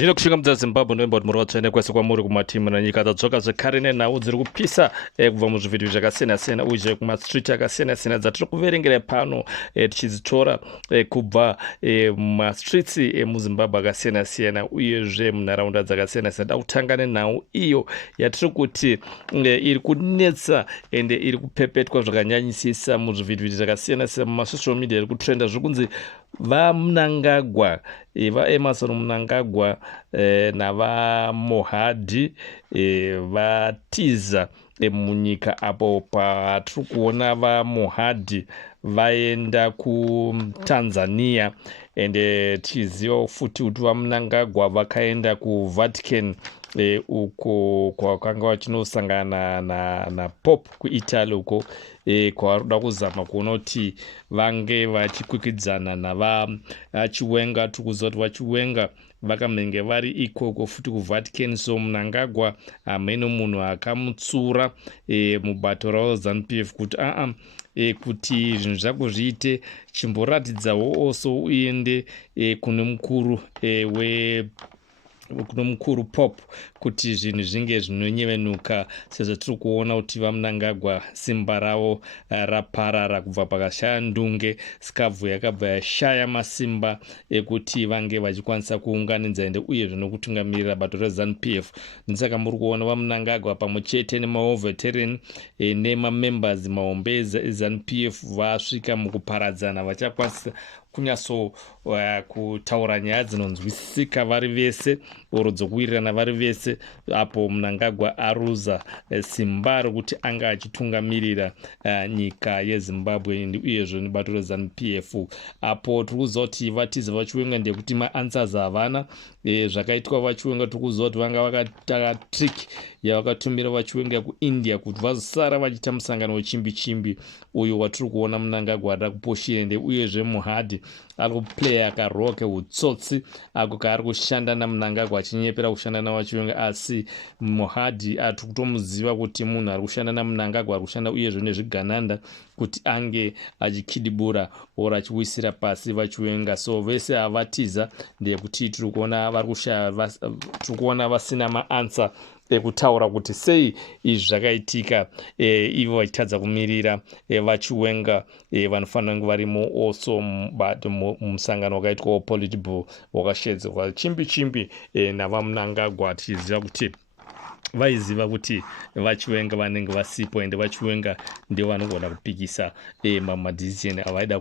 ndino kushinga mudzazimbabwe ndoimba kuti muri vatsvene kwese kwamuri kumatimu nanyika dzadzoka zvekare nenhau dziri kupisa kubva muzvivhiti zvakasiyana-siyana uye kumastreet akasiyana-siyana dzatiri kuverengerai pano tichidzitora kubva mumastreets emuzimbabwe akasiyana-siyana uyezve munharaunda dzakasiyana-siyana. Da kutanga nenhau iyo yatiri kuti iri kunetsa ende iri kupepetwa zvakanyanyisisa muzvivhiti zvakasiyana-siyana mumasocial media iri kutrenda zvokunzi vaMnangagwa vaEmmerson Mnangagwa navaMohadi vatiza munyika apo patiri kuona vaMohadi vaenda kuTanzania ende tichiziva futi kuti vaMnangagwa vakaenda kuVatican uko kwakanga vachinosangana naPope kuItaly uko kwavari kuda kuzama kuona kuti vange vachikwikwidzana navaChiwenga. Tiri kuziva kuti vaChiwenga vakamenge vari ikoko futi kuVatican. So Mnangagwa hamene munhu akamutsura mubato ravo ZANU-PF kuti kuti zvinhu zvako zviite chimboratidzawo oso uende kune mukuru Pope kuti zvinhu zvinge zvinonyevenuka, sezvo tiri kuona kuti vaMnangagwa simba ravo raparara kubva pakashaya ndunge skabvu yakabva yashaya masimba ekuti vange vachikwanisa kuunganidza ende uyezve nokutungamirira bato reZANU-PF. Ndisaka muri kuona vaMnangagwa pamwe chete nemaveteran nemamembers mahombe eZANU-PF vasvika mukuparadzana vachakwanisa kunyaso kutaura nyaya dzinonzwisisika vari vese oro dzokuwirirana vari vese, apo Mnangagwa aruza simba rokuti anga achitungamirira nyika yeZimbabwe uyezve nebato reZANU-PF. Apo tiri kuziva kuti vatiza vaChiwenga ndekuti maanswers havana zvakaitwa vaChiwenga. Tiri kuziva kuti vanga vakataka trick yavakatumira vaChiwenga kuIndia kuti vazosara vachiita musangano wechimbi-chimbi uyo watiri kuona Mnangagwa ada kuposhire uyezve Mohadi ari kuplaya karoo kehutsotsi ako kaari kushanda naMnangagwa achinyepera kushanda navaChiwenga, asi Mohadi atiri kutomuziva kuti munhu ari kushanda naMnangagwa ari kushanda uyezve nezvigananda kuti ange achikidibura ora achiwisira pasi vaChiwenga. So vese avatiza ndeyekuti tiri kuona vasina maansa ekutaura kuti sei izvi zvakaitika, ivo vachitadza kumirira vaChiwenga vanofanira kunge varimo also mumusangano wakaitwa wePolitburo wakashedzerwa chimbi-chimbi navaMnangagwa, tichiziva kuti vaiziva kuti vaChiwenga vanenge vasipo ende vaChiwenga ndio vanogona kupikisa mamadhizisheni avaida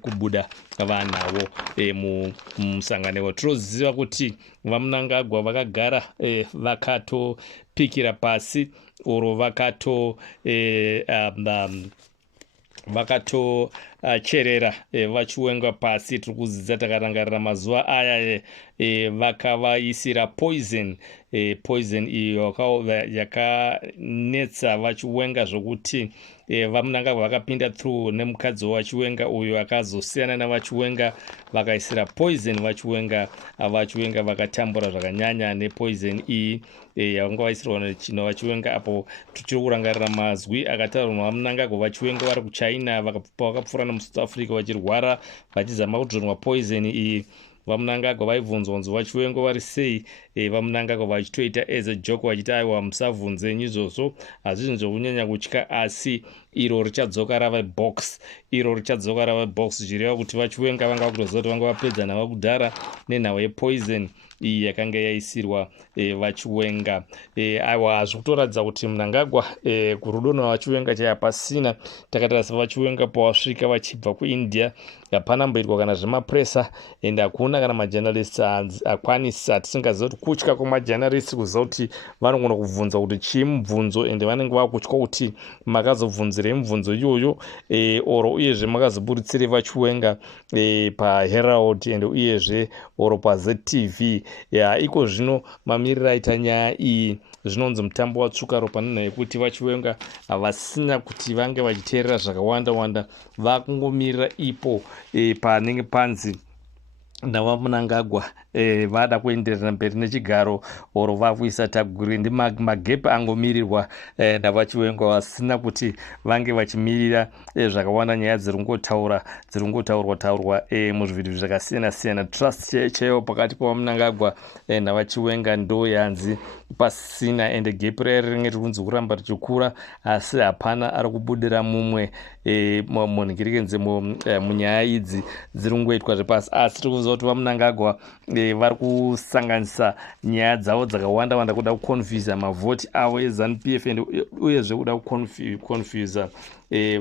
kubuda vanawo mumusangano. Tinoziva kuti vaMnangagwa vakagara vakatopikira pasi oro vakatocherera vaChiwenga pasi. Tiri kuziva takarangarira mazuva aya vakavaisira poison iyo yakanetsa vaChiwenga zvokuti vaMnangagwa vakapinda through nemukadzi waChiwenga uyo akazosiyana navaChiwenga vakaisira poison vaChiwenga vakatambura zvakanyanya nepoison iyi yavanga vaisirwa navaChiwenga. Apo tichiri kurangarira mazwi akataurwa navaMnangagwa vaChiwenga vari kuChina vakapfuura nemuSouth Africa vachirwara vachizama kudzonwa poison iyi. vaMnangagwa vaibvunzwa kunzi vaChiwenga vari sei, vaMnangagwa vachitoita as a joke vachiti aiwa musabvunzenyu izvozvo, hazvizvi zvokunyanya kutya, asi iro richadzoka rava box zvichireva kuti vaChiwenga vanga vakutoziva kuti vanga vapedza nava kudhara nenhau yepoison iyi yakanga yaisirwa vaChiwenga. Aiwa hazvi kutoratidza kuti Mnangagwa kurudo navaChiwenga chaiva pasina. Takatarisa vaChiwenga pavasvika vachibva kuIndia hapana mboitwa kana zvemapresa ende hakuna kana majournalists akwanisa. Tisingaziva kuti kutya kwemajournalists kuziva kuti vanogona kubvunza kuti chii mubvunzo ende vanenge vakutya kuti makazobvunzirei mubvunzo iyoyo oro uyezve makazoburitsirei vaChiwenga paHerald ende uyezve oro paZTV. Iko zvino mamiriro aita nyaya iyi zvinonzi mutambo watsvuka ropa nenhau yekuti vaChiwenga havasina kuti vange vachiteerera zvakawanda-wanda, vakungomirira ipo panenge panzi navamunangagwa vada kuenderera mberi nechigaro oro vakuisa taguri ndi magepi angomirirwa navachiwenga vasina kuti vange vachimirira zvakawanda nyaya dziri kungotaurwa muzvividhio zvakasiyana-siyana. Trust chaiyo pakati pavamunangagwa navachiwenga ndo yanzi pasina, ende gepi rinenge riri kunzi kuramba richikura, asi hapana ari kubudira mumwe munhingirikenze munyaya idzi dziri kungoitwa zvepasi. Asi tiri kuziva kuti vamunangagwa vari kusanganisa nyaya dzavo dzakawanda kuda kuconfusa mavhoti avo eZANU-PF uyezve kuda kuconfusa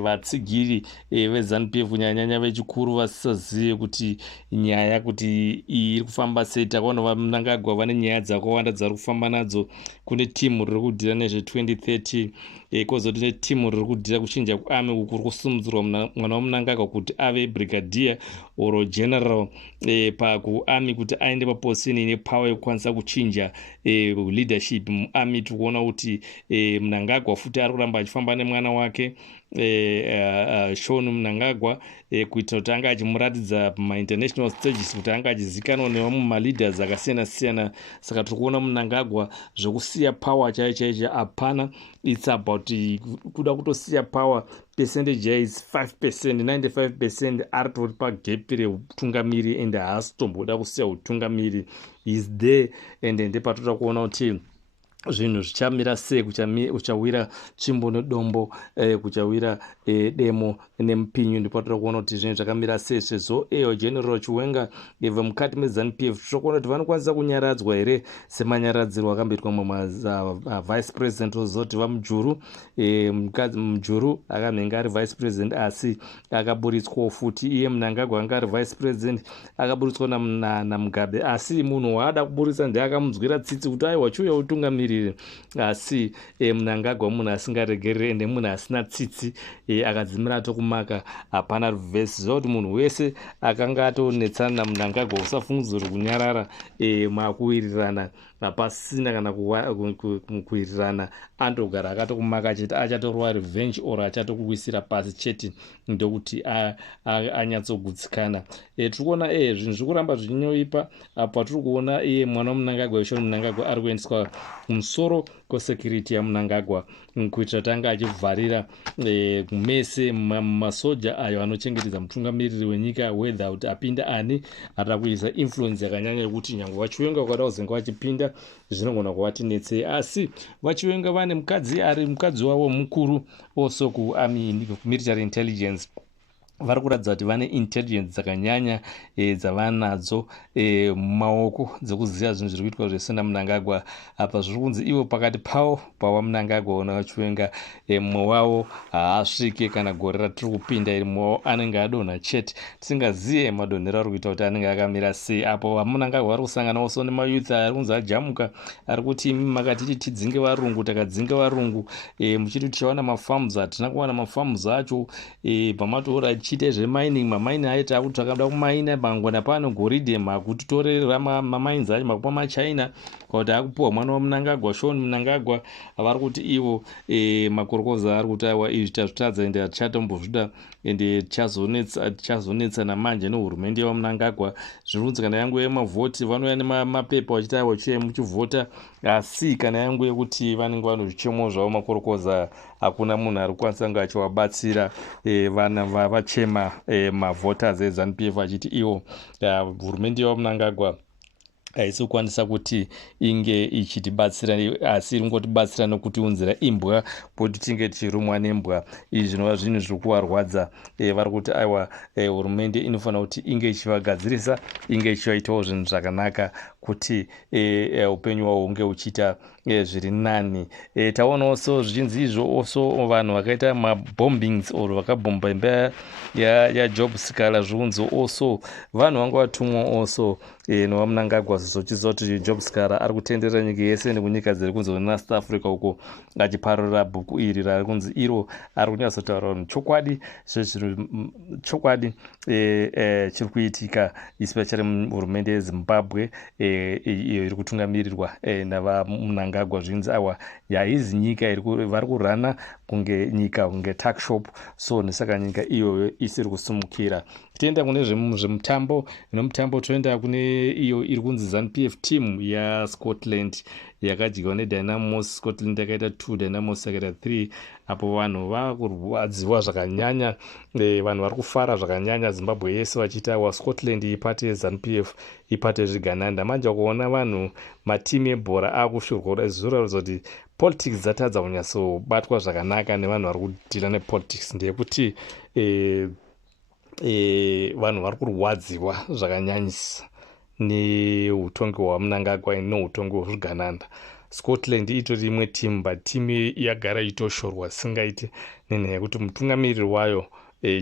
vatsigiri veZANU-PF kunyanya vechikuru vasisazive kuti nyaya kuti iyi iri kufamba sei. Takaona vamunangagwa vane nyaya dzakawanda dzari kufamba nadzo. Kune timu riri kudhira nezve2030 kozoti netimu riri kudhira kuchinja kuarmy uku kuri kusimudzirwa mwana wamunangagwa kuti ave brigadier oro general pakuarmy kuti aende paposini ine power yekukwanisa kuchinja leadership muarmy. Tiri kuona kuti Mnangagwa futi ari kuramba achifamba nemwana wake Shaun Mnangagwa kuitira kuti anga achimuratidza pamainternational stages kuti anga achizikanwa nevamwe maleaders akasiyana-siyana. Saka tiri kuona Mnangagwa zvokusiya power chaicho hapana. It's about kuda kutosiya power percentage is 5%, 95% ari tori pagepi reutungamiri ende haasi tomboda kusiya utungamiri. Is there ende ndepatoda kuona kuti zvinhu zvichamira sei, kuchawira tsvimbo nedombo, kuchawira demo nemupinyu. Ndipatoda kuona kuti zvinhu zvakamira sei sezvo general Chiwenga vemukati meZANU-PF tinokuona kuti vanokwanisa kunyaradzwa here semanyaradzirwo akamboitwa vice president. Ozoti vaMujuru, Mujuru akamhenga ari vice president asi akaburitswawo futi. Iye Mnangagwa anga ari vice president akaburitswa naMugabe, asi munhu waada kuburitsa ndiye akamunzwira tsitsi kuti aiwa chiuya utungamiri. Asi Mnangagwa munhu asingaregereri ende munhu asina tsitsi, akadzimira atokumaka, hapana rivhesi. Zvakuti munhu wese akanga atonetsana naMnangagwa usafungidzira kunyarara makuwirirana pasina kana kuwirirana, andogara akatokumaka chete achatorwa revenge or achatokuwisira pasi chete ndokuti anyatsogutsikana. Tiri kuona zvinhu zviri kuramba zvichinyoipa apa tiri kuona iye mwana waMnangagwa Shaun Mnangagwa ari kuendeswa kumusoro kwesecurity yaMnangagwa kuitira kuti anga achivharira mese masoja ayo anochengetedza mutungamiriri wenyika whether kuti apinda ani arida kuisa influence yakanyanya yekuti nyange vachiwenga vakada kuzenga vachipinda zvinogona kuvatinetsei. Asi vachiwenga vane mukadzi wavo mukuru also kuarmy military intelligence. Vari kuratidza kuti vane intelligence dzakanyanya dzavanadzo mumaoko dzekuziva zvinhu zviri kuitwa zvese naMnangagwa. Apa zviri kunzi ivo pakati pavo pavaMnangagwa naVachiwenga mumwe wavo haasvike kana gore ratiri kupinda iri, mumwe wavo anenge adonha chete. Tisingazive madonhero ari kuita kuti anenge akamira sei. Apo vaMnangagwa vari kusangana also nemayouth ari kunzi ajamuka, ari kuti imi makatiti tidzinge varungu, takadzinga varungu, muchiti tichawana mafarms, hatina kuwana mafarms acho, pamatoora chiite zvemining, mamining aita akuti takada kumaina mangwana pano goridhe makutitorera mamainzi acho makupa machina kuti akupiwa mwana waMnangagwa Shaun Mnangagwa. Vari kuti ivo makorokoza ari kuti aiwa izvi tazvitadza ende hatichatombozvida ende tichazonetsa namanje nehurumende yaMnangagwa. Zviri kunzi kana yangu yemavhoti vanouya nemapepa vachiti aiwa chiuya muchivhota, asi kana yangu yekuti vanenge vano zvichemo zvavo makorokoza hakuna munhu ari kukwanisa kunge achivabatsira vana vachema mavhoters eZANU-PF achiti ivo hurumende yaMnangagwa haisi kukwanisa kuti inge ichitibatsira, asi iri kungotibatsira nokutiunzira imbwa kuti tinge tichirumwa nembwa. Izvi zvinova zvinhu zviri kuvarwadza. Vari kuti aiwa hurumende inofanira kuti inge ichivagadzirisa, inge ichivaitawo zvinhu zvakanaka kuti upenyu hwavo hunge huchiita zviri nani. Taonawo so zvichinzi izvo also vanhu vakaita mabombings or vakabhomba imba yaJob Sikala, zviunzi also vanhu vanga vatumwa also nevaMnangagwa zvichiziva kuti Job Sikala ari kutenderera nyika yese nekunyika dziri kunzi naSouth Africa uko achiparurira bhuku iri rari kunzi iro ari kunyatsotaura vanhu chokwadi chokwadi chiri kuitika especially muhurumende yeZimbabwe iyo iri kutungamirirwa navaMnangagwa zvinzi awa haizi nyika vari kurana kunge nyika kunge tuckshop, so nesaka nyika iyoyo isiri kusumukira. Tienda kune zvemutambo, nemutambo toenda kune iyo iri kunzi ZANU-PF team yaScotland yakadyiwa neDynamos. Scotland yakaita 2, Dynamos yakaita 3. Apo vanhu vakurwadziwa zvakanyanya, vanhu vari kufara zvakanyanya, Zimbabwe yese vachiita wa Scotland ipate ZANU-PF ipate zvigananda. Manje kuona vanhu matimu ebhora akushurwa zvizoratidza kuti politics dzatadza kunyatsobatwa zvakanaka nevanhu vari kudhira nepolitics, ndeyekuti vanhu vari kurwadziwa zvakanyanyisa neutongi hwaMnangagwa neutongi hwezvigananda. Scotland itori imwe timu, but timu yagara itoshorwa singaiti nenyaya yekuti mutungamiriri wayo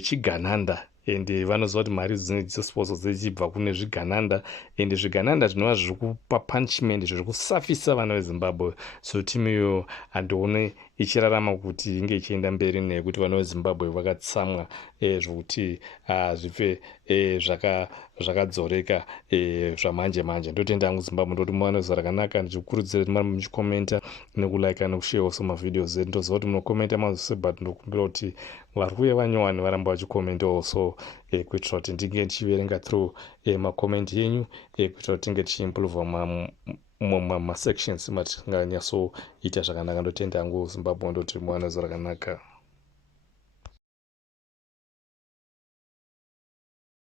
chigananda, ende vanoziva kuti mari dzinodisposal dzichibva kune zvigananda, ende zvigananda zvinova zviri kupa punishment, zviri kusafisa vana veZimbabwe. So timu iyo handione ichirarama kuti inge ichienda mberi nekuti vana veZimbabwe vakatsamwa zvokuti zvipe zvakadzoreka zvamanje manje. Ndotenda hangu Zimbabwe ndoti muwane zuva rakanaka, ndichikurudzira kuti muri muchikomenta nekulike nekushare also mavideos edu. Ndoziva kuti munokomenta mazvose, but ndokumbira kuti vari kuuya vanyowani varamba vachikomenta also kuitira kuti ndinge ndichiverenga through makomenti yenyu kuitira kuti tinge tichiimprova masections matinganyatsoita zvakanaka. Ndotenda hangu Zimbabwe ndoti muwane zuva rakanaka.